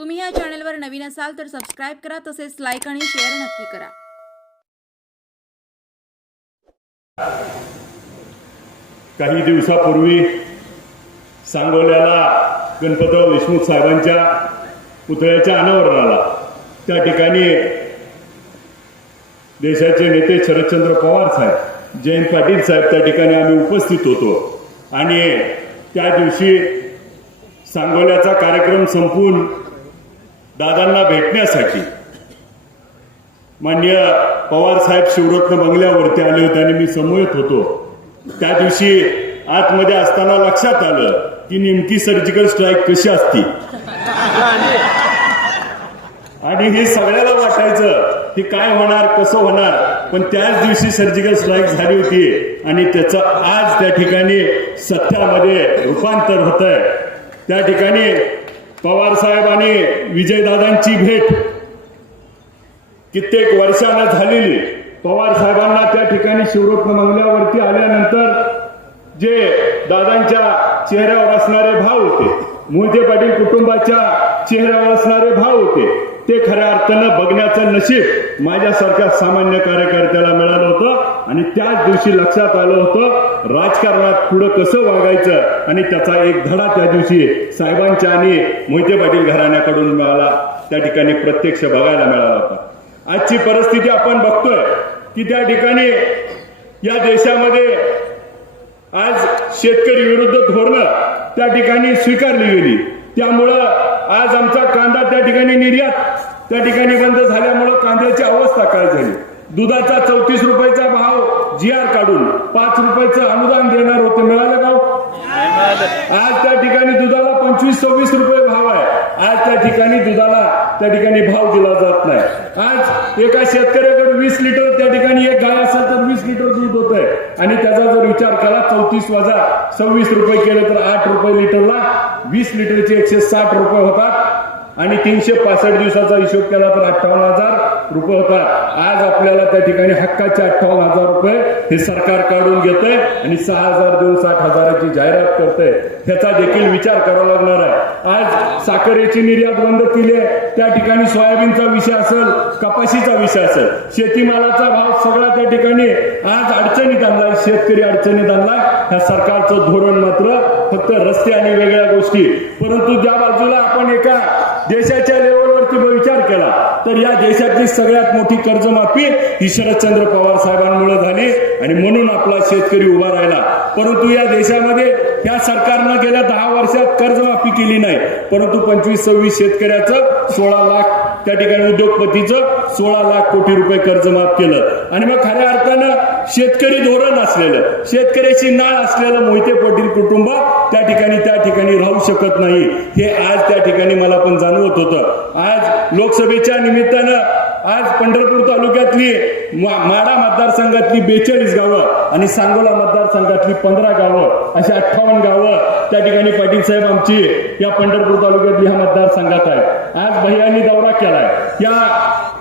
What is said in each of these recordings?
तुम्ही या चॅनलवर नवीन असाल तर सबस्क्राईब करा तसेच लाईक आणि शेअर नक्की करा. काही दिवसापूर्वी सांगोल्याला गणपतराव देशमुख साहेबांच्या पुतळ्याच्या अनावरणाला त्या ठिकाणी देशाचे नेते शरदचंद्र पवार साहेब जयंत पाटील साहेब त्या ठिकाणी आम्ही उपस्थित होतो. आणि त्या दिवशी सांगोल्याचा कार्यक्रम संपून दादांना भेटण्यासाठी. मान्य पवार साहेब शिवरत्न बंगल्यावरती आले होते आणि मी समोर होतो. त्या दिवशी आतमध्ये असताना लक्षात आलं की नेमकी सर्जिकल स्ट्राईक कशी असती. आणि हे सगळ्याला वाटायचं की काय होणार कसं होणार. पण त्याच दिवशी सर्जिकल स्ट्राईक झाली होती आणि त्याचं आज त्या ठिकाणी सत्यामध्ये रूपांतर होत आहे त्या ठिकाणी पवार साहेब आणि विजयदादांची भेट कित्येक वर्षांना झालेली. पवार साहेबांना त्या ठिकाणी शिवरत्न मंगल्यावरती आल्यानंतर जे दादांच्या चेहऱ्यावर असणारे भाव होते मोहिते पाटील कुटुंबाच्या चेहऱ्यावर असणारे भाव होते ते खऱ्या अर्थानं बघण्याचं नशीब माझ्यासारख्या सामान्य कार्यकर्त्याला मिळालं होतं. आणि त्याच दिवशी लक्षात आलं होतं राजकारणात पुढं कसं वागायचं? आणि त्याचा एक धडा त्या दिवशी साहेबांच्या आणि मोहिते पाटील घराण्याकडून मिळाला. त्या ठिकाणी प्रत्यक्ष बघायला मिळाला होता. आजची परिस्थिती आपण बघतोय की त्या ठिकाणी या देशामध्ये आज शेतकरी विरुद्ध धोरणं त्या ठिकाणी स्वीकारली गेली. त्यामुळं आज आमचा कांदा त्या ठिकाणी निर्यात त्या ठिकाणी बंद झाल्यामुळं कांद्याची अवस्था काय झाली? दुधाचा चौतीस रुपयाचा भाव जी आर काढून पाच रुपयाचं अनुदान देणार होते. मिळालं का हो? आज त्या ठिकाणी दुधाला पंचवीस सव्वीस रुपये भाव आहे. आज त्या ठिकाणी दुधाला त्या ठिकाणी भाव दिला जात नाही. आज एका शेतकऱ्याकडे वीस लिटर त्या ठिकाणी एक गाय असेल तर वीस लिटर दूध होत आहे. आणि त्याचा जर विचार केला चौतीस वजा सव्वीस रुपये केले तर आठ रुपये लिटरला वीस लिटरचे एकशे साठ रुपये होतात. आणि तीनशे पासष्ट दिवसाचा हिशोब केला तर अठ्ठावन्न हजार रुपये होतात आज आपल्याला त्या ठिकाणी हक्काचे अठ्ठावन्न हजार रुपये हे सरकार काढून घेतंय आणि सहा हजार देऊन साठ हजाराची जाहिरात करतंय. त्याचा देखील विचार करावा लागणार आहे. आज साखरेची निर्यात बंद केली आहे. त्या ठिकाणी सोयाबीनचा विषय असेल कपाशीचा विषय असेल शेतीमालाचा भाव सगळा त्या ठिकाणी आज अडचणीत आणला शेतकरी अडचणीत आणला ह्या सरकारचं धोरण मात्र फक्त रस्ते आणि वेगळ्या गोष्टी. परंतु ज्या बाजूला आपण एका देशाच्या लेवलवरती विचार केला तर या देशातली सगळ्यात मोठी कर्जमाफी ही शरदचंद्र पवार साहेबांमुळे झाली आणि म्हणून आपला शेतकरी उभा राहिला. परंतु या देशामध्ये या सरकारनं गेल्या दहा वर्षात कर्जमाफी केली नाही. परंतु पंचवीस सव्वीस शेतकऱ्याचं सोळा लाख त्या ठिकाणी उद्योगपतीचं सोळा लाख कोटी रुपये कर्ज माफ केलं. आणि मग खऱ्या अर्थानं शेतकरी धोरण असलेलं शेतकऱ्याची नाळ असलेलं मोहिते पाटील कुटुंब त्या ठिकाणी त्या ठिकाणी राहू शकत नाही. हे आज त्या ठिकाणी मला पण जाणवत होतं. आज लोकसभेच्या निमित्तानं आज पंढरपूर तालुक्यातली माडा मतदारसंघातली बेचाळीस गावं आणि सांगोला मतदारसंघातली पंधरा गावं अशी अठ्ठावन्न गावं त्या ठिकाणी पाटील साहेब आमची या पंढरपूर तालुक्यातली ह्या मतदारसंघात आहे आज भैयांनी दौरा केलाय. या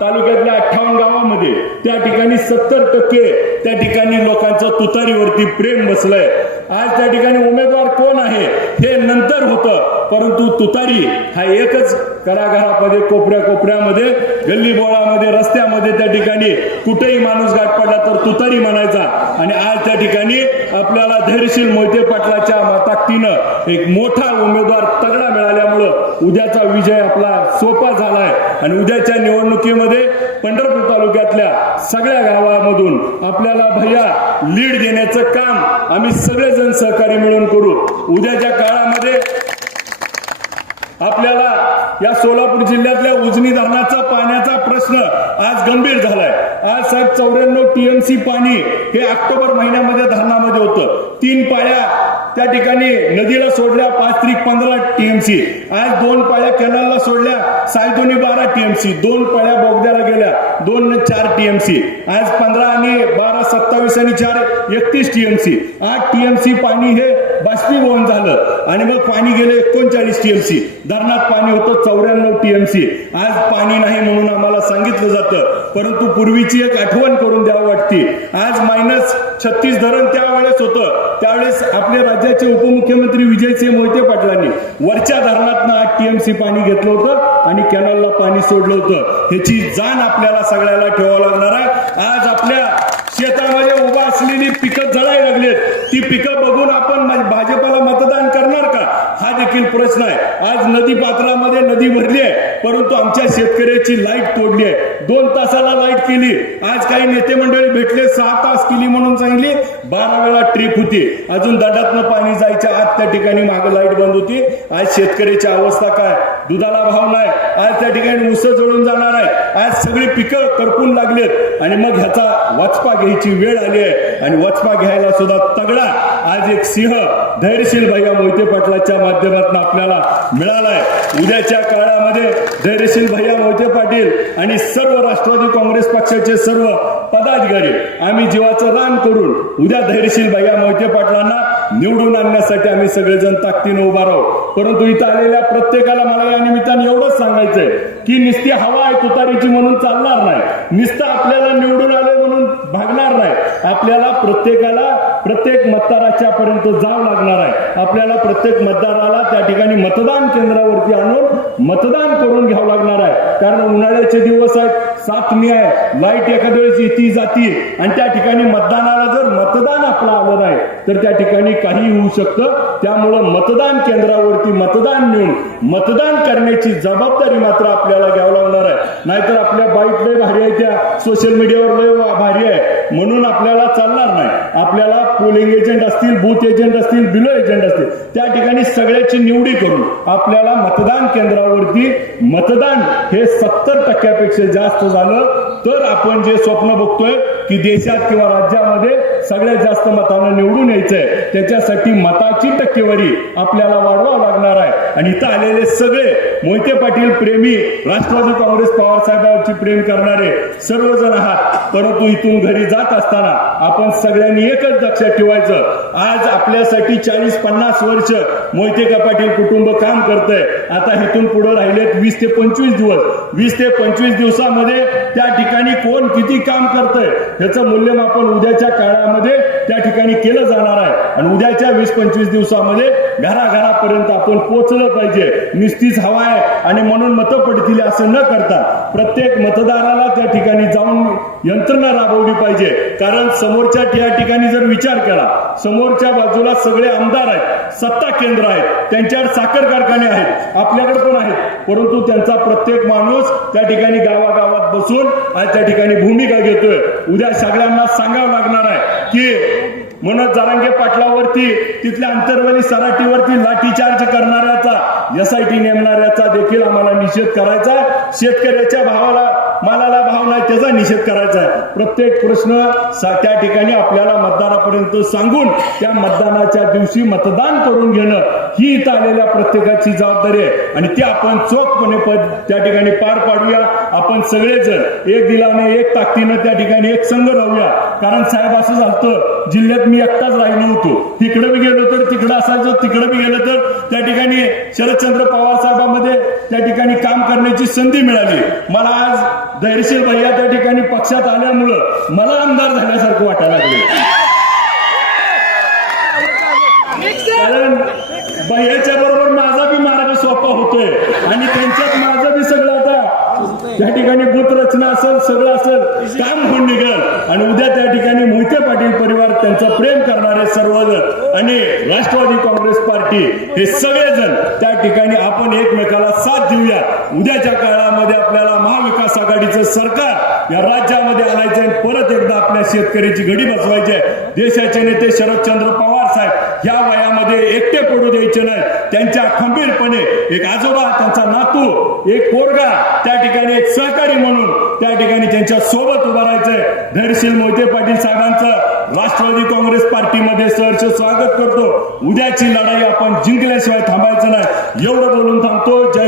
तालुक्यातल्या अठ्ठावन्न गावामध्ये त्या ठिकाणी सत्तर टक्के त्या ठिकाणी लोकांचं तुतारीवरती प्रेम बसलंय. आज त्या ठिकाणी उमेदवार कोण आहे? हे नंतर होतं परंतु तुतारी हा एकच घराघरामध्ये कोपऱ्या कोपऱ्यामध्ये गल्ली बोळामध्ये रस्त्यामध्ये त्या ठिकाणी कुठेही माणूस गाठ पडला तर तुतारी म्हणायचा. आणि आज त्या ठिकाणी आपल्याला धैर्यशील मोहिते पाटलाच्या ताकदीनं एक मोठा उमेदवार तगडा मिळाल्यामुळं उद्याचा विजय आपला सोपा झालाय. आणि उद्याच्या निवडणुकीमध्ये पंढरपूर तालुक्यातल्या सगळ्या गावामधून आपल्याला भैया लीड देण्याचं काम आम्ही सगळेजण सहकारी मिळून करू. उद्याच्या काळामध्ये आपल्याला या सोलापूर जिल्ह्यातल्या उजनी धरणाचा पाण्याचा प्रश्न आज गंभीर झालाय. आज साहेब चौऱ्याण्णव टीएमसी पाणी हे ऑक्टोबर महिन्यामध्ये धरणामध्ये होतं. तीन पाळ्या त्या ठिकाणी नदीला सोडल्या पाच त्रिक पंधरा टीएमसी. आज दोन पाळ्या कॅनलला सोडल्या सायदोनी बारा टीएमसी. दोन पाळ्या बोगद्याला गेल्या दोन चार टीएमसी. आज पंधरा आणि बारा सत्तावीस आणि चार एकतीस टीएमसी. आठ टीएमसी पाणी हे बाष्पीभवन झालं. आणि मग पाणी गेलं एकोणचाळीस टीएमसी. धरणात पाणी होतं चौऱ्याण्णव टीएमसी. आज पाणी नाही म्हणून आम्हाला सांगितलं जातं. परंतु पूर्वीची एक आठवण करून द्यावं वाटते. आज मायनस छत्तीस धरण त्यावेळेस होतं. त्यावेळेस आपल्या राज्याचे उपमुख्यमंत्री विजयसिंह मोहिते पाटलांनी वरच्या धरणातनं आज टीएमसी पाणी घेतलं होतं आणि कॅनलला पाणी सोडलं होतं. ह्याची जाण आपल्याला सगळ्याला ठेवावं लागणार आहे. आज आपल्या शेतामध्ये उभा असलेली पिकं जळायला लागलेत. ती पिकं भाजपाला मतदान करणार का? हा देखील प्रश्न आहे. आज नदी पात्रामध्ये नदी भरली आहे परंतु आमच्या शेतकऱ्याची लाइट तोडली आहे. दोन तासाला लाइट केली. आज काही नेते मंडळी भेटले सहा तास केली म्हणून सांगितली. बारा वेळा ट्रिप होती. अजून दडातनं पाणी जायच्या आत त्या ठिकाणी माग लाइट बंद होती. आज शेतकऱ्याची अवस्था काय? दुधाला भाव नाही. आज त्या ठिकाणी उस जळून जाणार आहे. आज सगळी पिकं करपून लागलेत. आणि मग ह्याचा वचपा घ्यायची वेळ आली आहे. आणि वचपा घ्यायला सुद्धा तगडा आज एक सिंह धैर्यशील भैया मोहिते पाटलाच्या माध्यमातून आपल्याला मिळालाय. उद्याच्या काळामध्ये धैर्यशील भैया मोहिते पाटील आणि सर्व राष्ट्रवादी काँग्रेस पक्षाचे सर्व पदाधिकारी आम्ही जीवाचं रान करून उद्या धैर्यशील भैया मोहिते पाटलांना निवडून आणण्यासाठी आम्ही सगळेजण ताकदीनं उभा राहू. परंतु इथं आलेल्या प्रत्येकाला मला या निमित्ताने एवढंच सांगायचंय की निस्ती हवा आहे तुतारीची म्हणून चालणार नाही. नुसतं आपल्याला निवडून आले म्हणून भागणार नाही. आपल्याला प्रत्येकाला प्रत्येक मतदाराच्या पर्यंत जावं लागणार आहे. आपल्याला प्रत्येक मतदाराला त्या ठिकाणी मतदान केंद्रावरती आणून मतदान करून घ्यावं लागणार आहे. कारण उन्हाळ्याचे दिवस आहेत सात मे आहे. लाइट एखाद्या वेळेस येती जाती आणि त्या ठिकाणी मतदानाला जर मतदान आपलं आलं नाही तर त्या ठिकाणी काही होऊ शकतं. त्यामुळं मतदान केंद्रावरती मतदान नेऊन मतदान करण्याची जबाबदारी मात्र आपल्याला घ्यावं लागणार आहे. नाहीतर आपल्या बाईक लय भारी आहे त्या. सोशल मीडियावर लय भारी आहे. म्हणून आपल्याला चालणार नाही. आपल्याला पोलिंग एजंट असतील बूथ एजंट असतील बिलो एजंट असतील त्या ठिकाणी सगळ्याची निवडी करून आपल्याला मतदान केंद्रावरती मतदान हे सत्तर टक्क्यापेक्षा जास्त झालं तर आपण जे स्वप्न बघतोय की देशात किंवा राज्यामध्ये सगळ्यात जास्त मतानं निवडून यायचंय. त्याच्यासाठी मताची टक्केवारी आपल्याला वाढवावं लागणार आहे. आणि इथं आलेले सगळे मोहिते पाटील प्रेमी राष्ट्रवादी काँग्रेस पवार साहेबांची प्रेम करणारे सर्वजण आहात. परंतु इथून घरी जात असताना आपण सगळ्यांनी एकच लक्षात ठेवायचं आज आपल्यासाठी चाळीस पन्नास वर्ष मोहिते का पाटील कुटुंब काम करतंय. आता इथून पुढे राहिलेत वीस ते पंचवीस दिवस. वीस ते पंचवीस दिवसामध्ये त्या ठिकाणी कोण किती काम करतंय याचं मूल्यमापन उद्याच्या काळामध्ये त्या ठिकाणी केलं जाणार आहे. आणि उद्याच्या वीस पंचवीस दिवसामध्ये घराघरापर्यंत आपण पोहोचलं पाहिजे. निस्तीच हवा आहे आणि म्हणून मतं पडतील असं न करता प्रत्येक मतदाराला त्या ठिकाणी जाऊन यंत्रणा राबवली पाहिजे. कारण समोरच्या त्या ठिकाणी जर विचार केला समोरच्या बाजूला सगळे आमदार आहेत सत्ता केंद्र आहेत त्यांच्यावर साखर कारखाने आहेत आपल्याकडे पण आहेत. परंतु त्यांचा प्रत्येक माणूस त्या ठिकाणी गावागावात बसून आणि त्या ठिकाणी भूमिका घेतोय. उद्या सगळ्यांना सांगावं लागणार आहे की मनोज जारांगे पाटलावरती तिथल्या अंतर्वली सराटीवरती लाठीचार्ज करणाऱ्याचा एस आय टी नेमणाऱ्याचा देखील आम्हाला निषेध करायचा. शेतकऱ्याच्या भावाला मालाला भाव नाही त्याचा निषेध करायचा आहे. प्रत्येक प्रश्न सा- त्या ठिकाणी आपल्याला मतदानापर्यंत सांगून त्या मतदानाच्या दिवशी मतदान करून घेणं ही इथं आलेल्या प्रत्येकाची जबाबदारी आहे. आणि ती आपण चोखपणे पद त्या ठिकाणी पार पाडूया. आपण सगळेजण एक दिलाने एक ताकदीनं त्या ठिकाणी एक संघ राहूया. कारण साहेब असं झालं जिल्ह्यात मी एकटाच राहिलो होतो. तिकडे बी गेलो तर तिकडं असायचो तिकडे बी गेलो तर त्या ठिकाणी शरदचंद्र पवार साहेबांमध्ये त्या ठिकाणी काम करण्याची संधी मिळाली. मला आज धैर्यशील भैया त्या ठिकाणी पक्षात आल्यामुळं मला आमदार झाल्यासारखं वाटायला लागले. कारण भैयाच्या बरोबर माझा बी मार्ग सोपा होतोय आणि त्यांच्यात माझं बी सगळं आता त्या ठिकाणी बूथ रचना असेल सगळं असेल काम होऊन निघेल आणि उद्या त्या ठिकाणी मोहिते पाटील परिवार त्यांचं प्रेम पवार आणि राष्ट्रवादी काँग्रेस पार्टी हे सगळेजण त्या ठिकाणी आपण एकमेकाला साथ देऊया. उद्याच्या काळामध्ये आपल्याला महाविकास आघाडीचं सरकार या राज्यामध्ये आणायचं आणि परत एकदा आपल्या शेतकऱ्याची घडी बसवायची आहे. देशाचे नेते शरदचंद्र पवार साहेब या वयामध्ये एकटे पडू द्यायचे नाही. त्यांच्या खंबीरपणे एक आजोबा त्यांचा नातू एक पोरगा त्या ठिकाणी एक सहकारी म्हणून त्या ठिकाणी त्यांच्यासोबत उभा राहायचंय. धैर्यशील मोहिते पाटील साहेबांचं राष्ट्रवादी काँग्रेस पार्टीमध्ये सहर्ष स्वागत करतो. उद्याची लढाई आपण जिंकल्याशिवाय थांबायचं नाही. एवढं बोलून थांबतो. जय